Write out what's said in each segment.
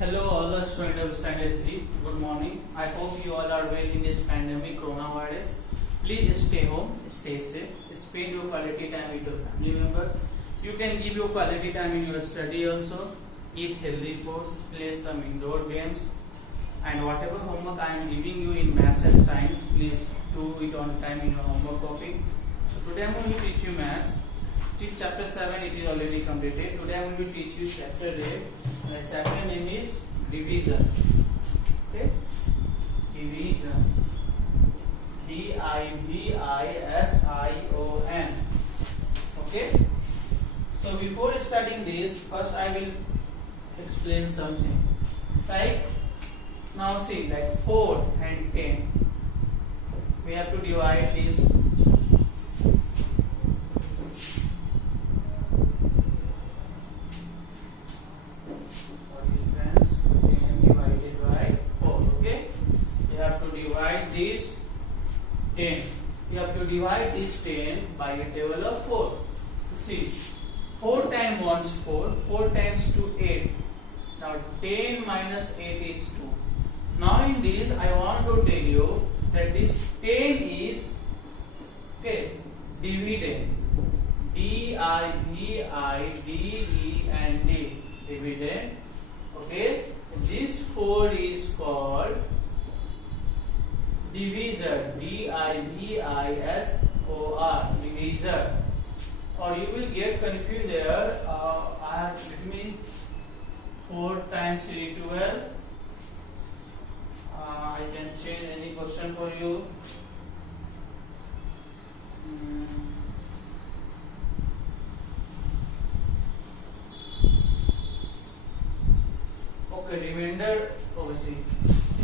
Hello, all the students of standard 3. Good morning. I hope you all are well in this pandemic coronavirus. Please stay home, stay safe, spend your quality time with your family members. You can give your quality time in your study also. Eat healthy foods, play some indoor games, and whatever homework I am giving you in maths and science, please do it on time in your homework copy. So today I am going to teach you maths. Teach chapter 7, it is already completed. Today I am going to teach you chapter 8. The chapter name is division. Okay? Division. D-I-V-I-S-I-O-N. Okay? So before starting this, first I will explain something. Right? Now see, like 4 and 10. We have to divide this. This 10. You have to divide this 10 by a table of 4. See, 4 times 1 is 4, 4 times 2 8. Now 10 minus 8 is 2. Now in this I want to tell you that this 10 is dividend. D-I-V-I-D-E-N-D. Dividend. Okay. This 4 is called divisor. D-I-V-I-S-O-R. Divisor. Or you will get confused here. Let me 4 times 3 12. I can change any question for you. Okay, remainder obviously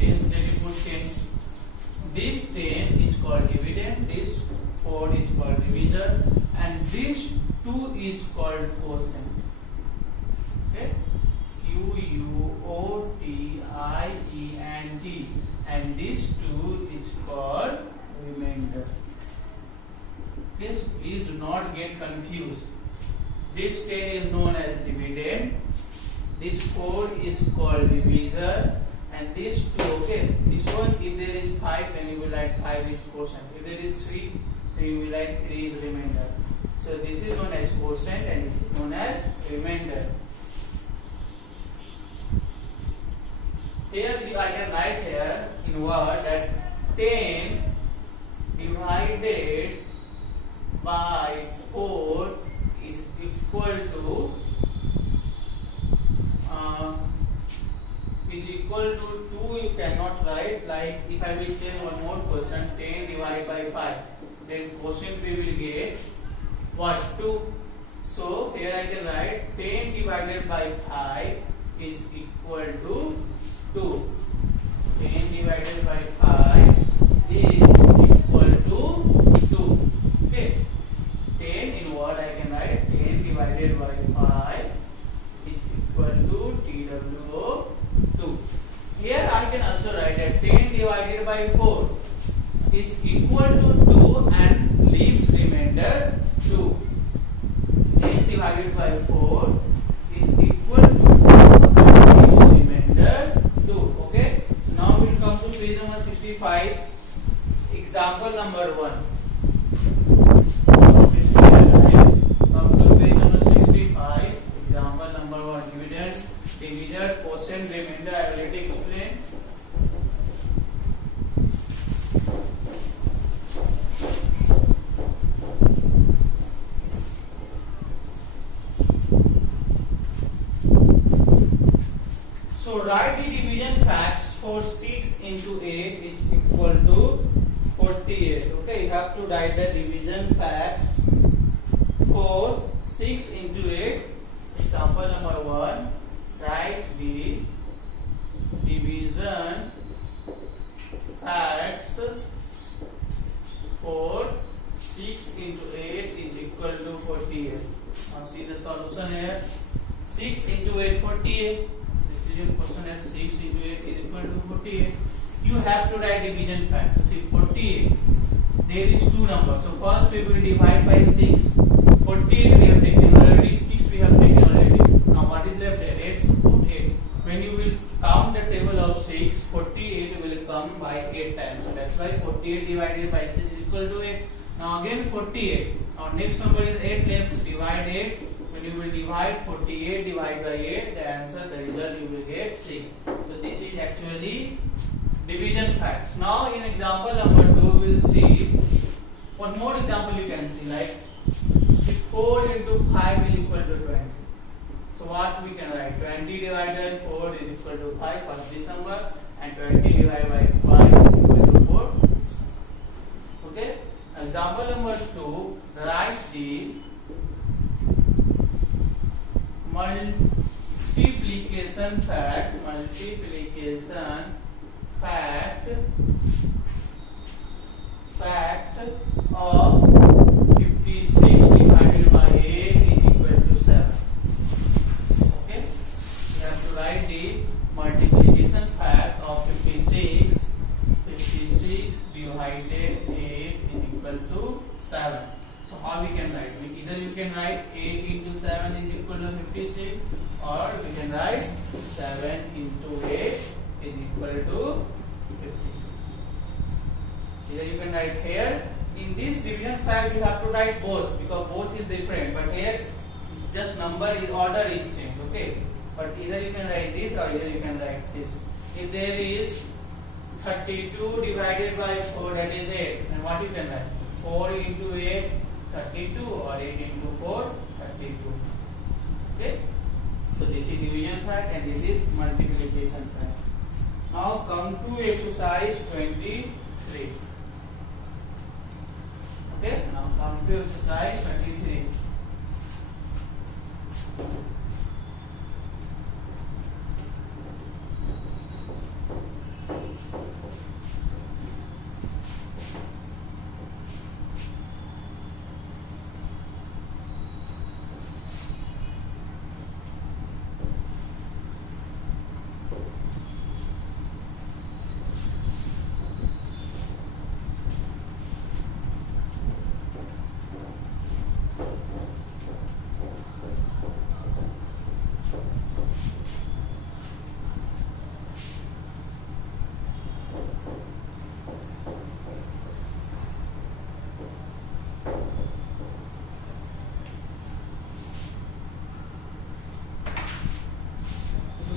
is put 10. This 10 is called dividend, this 4 is called divisor, and this 2 is called quotient. Okay? Q-U-O-T-I-E-N-T, and this 2 is called remainder. Please do not get confused. This 10 is known as dividend, this 4 is called divisor, and this 2, okay, this one, if there is 5, then you will write 5 is quotient. If there is 3, then you will write 3 is remainder. So this is known as quotient and this is known as remainder. Here I can write here in word that 10 divided by 4 is equal to to 2. You cannot write, like if I will change one more question, 10 divided by 5, then quotient we will get what? 2. So here I can write 10 divided by 5 is equal to 2. 10 divided by 5 is equal to 2. Okay, 10 in word I can write 10 divided by 5 is equal to TWO 2. Here I can also write that 10 divided by 4 is equal to 2 and leaves remainder 2. 10 divided by 4 is equal to 2 and leaves remainder 2. Okay. So now we will come to page number 65. Example number 1. Come to page number 65. Example number 1. Dividend, divisor, quotient, remainder. I already explained. So write the division facts for 6 into 8 is equal to 48. Okay, you have to write the division facts for 6 into 8. Example number 1. Write the division facts for 6 into 8 is equal to 48. Now see the solution here. 6 into 8 48. This is your question at 6 into 8 is equal to 48. You have to write division fact. See 48. There is 2 numbers. So first we will divide by 6. 48 we have taken already. 6 we have taken already. Now what is left there? 8. So put 8. When you will 8 divided by 6 is equal to 8. Now again 48. Our next number is 8 left. Divide 8. When you will divide 48 divide by 8, the answer, the result you will get 6. So this is actually division facts. Now in example number 2 we will see one more example you can see, like if 4 into 5 is equal to 20. So what we can write? 20 divided by 4 is equal to 5 for this number, and 20 divided by 5 is equal to 4. Okay. Example number 2, write the multiplication fact of 56 divided by 8 is equal to 7. Okay, we have to write the multiplication fact of 56 divided 8 is equal to 7. So how we can write? Either you can write 8 into 7 is equal to 56, or we can write 7 into 8 is equal to 56. Either you can write here. In this division fact you have to write both, because both is different, but here just number is order is same. Okay, but either you can write this or either you can write this. If there is 32 divided by 4, that is 8, then what you can write? 4 into 8, 32, or 8 into 4, 32. Okay, so this is division fact and this is multiplication fact. Now come to exercise 23. Okay, now come to exercise 23.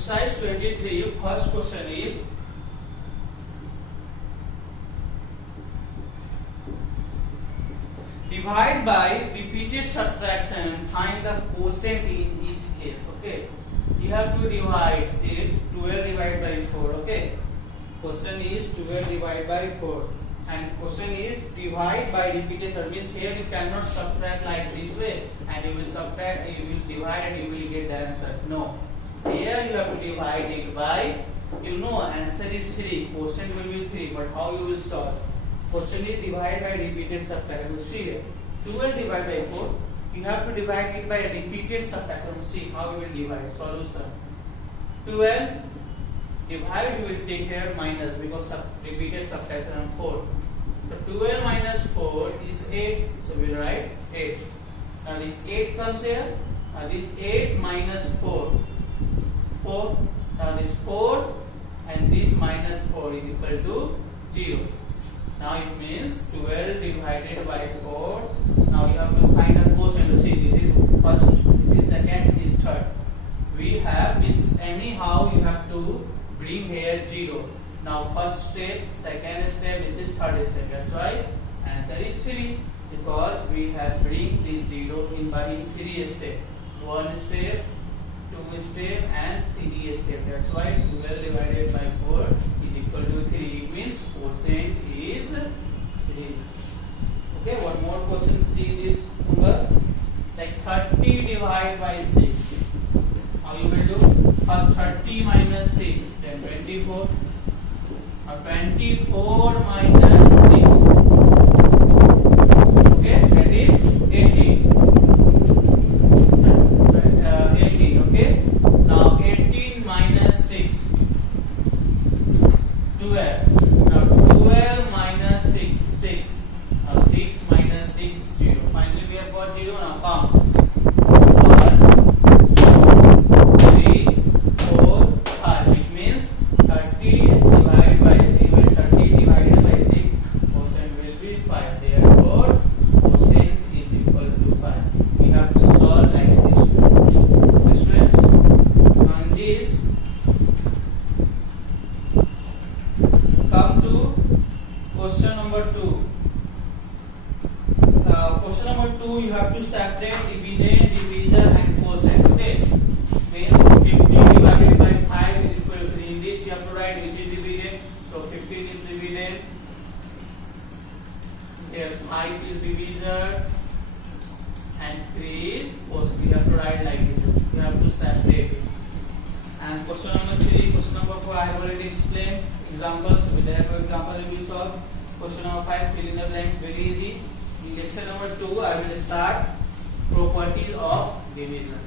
Exercise 23, first question is divide by repeated subtraction and find the quotient in each case. Okay, you have to divide it 12 divided by 4. Okay, question is 12 divided by 4, and question is divide by repeated subtraction. Means here you cannot subtract like this way and you will subtract, you will divide and you will get the answer. No, here you have to divide it by, you know, answer is 3, quotient will be 3, but how you will solve? Quotient is divided by repeated subtraction. So see here, 12 divided by 4, you have to divide it by repeated subtraction. See how you will divide. Solution: 12 divide, you will take here minus, because repeated subtraction on 4. So 12 minus 4 is 8. So we will write 8. Now this 8 comes here. This 8 minus 4. 4. Now this 4 and this minus 4 is equal to 0. Now it means 12 divided by 4. Now you have to find the quotient. To see, this is first, this is second, this is third. We have, means anyhow you have to bring here 0. Now first step, second step, this is third step. That's why answer is 3, because we have bring this 0 in by 3 steps. 1 step, 2 step and 3 step. That's why 12 divided by 4 is equal to 3. It means quotient is 3. Okay, one more question. See this number, like 30 divided by 6. How you will do? First 30 minus 6, then 24. Now 24 minus 6. Okay, that is 18. 18. Okay. Now 18 minus 6. 12. Now 12 minus 6. 6. Now 6 minus 6, 0. Finally we have got 0. Now count. 1, 2, 3, 4, 5. It means 30 divided by 6. 30 divided by 6. separated. And question number 3, question number 4 I have already explained. Examples, so with the help of example we will solve. Question number 5, fill in the blanks, very easy. In lecture number 2 I will start properties of division.